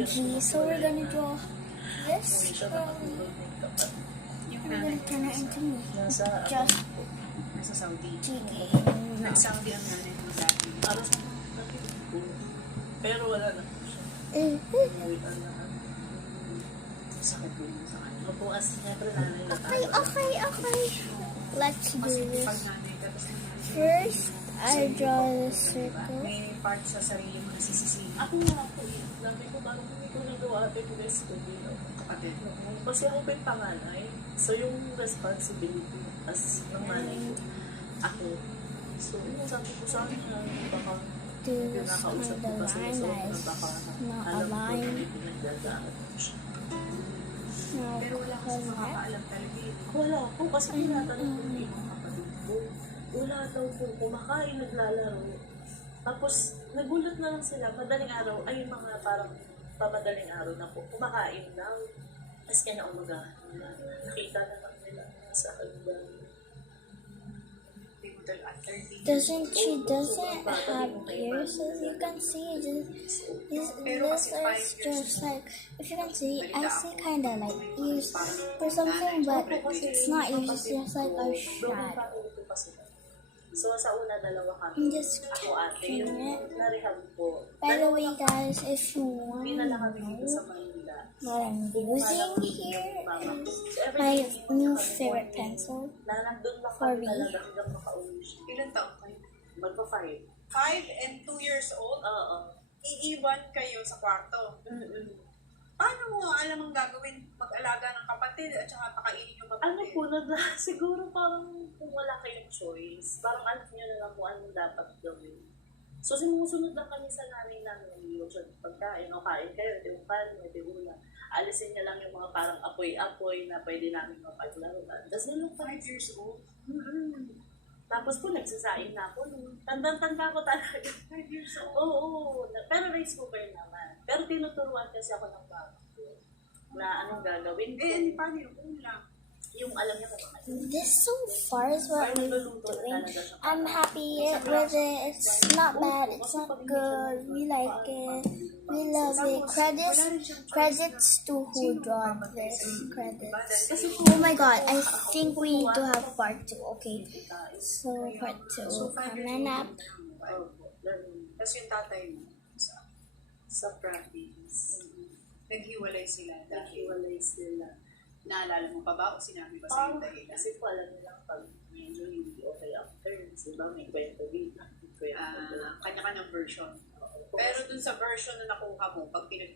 G. So we're gonna draw this. We're gonna turn it into me. Nasa Saudi. GK. Nag-Saudi ang nanay ko dati. Alas mo pero wala na po siya. Nawitan na. Sakit po yun sa kanya. Mapuas niya, pero nanay na Okay. Let's do this. pag nanay ka, tapos First, I draw the circle. may part sa sarili mo na sisisi. Ako nga po eh. Sabi ko, parang hindi ko nagawa ate ko guys ko din. Kapatid. Kasi ako pa yung panganay. So yung responsibility as ng nanay ko, ako. So yung sabi ko sa akin na baka Do this kind pinakausap of ko kasi line so that's baka not a alam ko line. na pinagdadaan ko siya. No, Pero wala kasi connect. makakaalam talaga eh. Wala po kasi tinatanong ko yung mga kapatid ko. Wala daw po, kumakain, naglalaro. Tapos, nagulat na lang sila, madaling araw, ay yung mga parang pamadaling araw na po, kumakain daw. Tapos kaya na umagahan nila. Nakita na lang nila sa hagdan. Doesn't have ears as you can see? This is just like, if you can see, I see kind of like ears or something, but it's not ears, it's just like a shadow. So, sa una, dalawa kami. I'm just Ako ate, yung catching it. narehab po. By the way, guys, if you want to Pinala kami dito know sa Manila. what I'm using here is my new favorite pencil. Na nandun lang For kami me. talaga hanggang makauwi siya. Ilan taon kayo? Magpa-5. 5 and 2 years old? Oo. Iiwan kayo sa kwarto. Paano mo alam ang gagawin mag-alaga ng kapatid at saka pakainin yung kapatid? Ano po, siguro parang kung wala kayong choice, parang alam nyo na lang kung anong dapat gawin. So, sumusunod lang kami sa nanay namin ng iyo. Pagkain, o kain kayo, di mo kain, di ulam. Alisin niya lang yung mga parang apoy-apoy na pwede namin mapaglaruan. Tapos nung 5 years old? Tapos po, nagsasain na ako. Tandang-tanda ko talaga. 5 years old? Oo. Pero rice cooker naman. Pero tinuturuan kasi ako ng bago na anong gagawin ko. Paano yung ulam? Yung alam niya kung ano. This so far is what we're doing. I'm happy with it. It's not bad. It's not good. We like it. We love it. Credits to who drawn this. Credits. Oh my god, I think we need to have part 2. Okay. So part 2 coming up. Tapos yung tatay mo Sa province. naghiwalay sila dahil Nakiwalay sila. naalala mo pa ba o sinabi ba sa Parang iyo dahil kasi po alam nila pag medyo hindi okay after. Diba may kwento dito. kanya-kanyang version. Pero dun sa version na nakuha mo, pag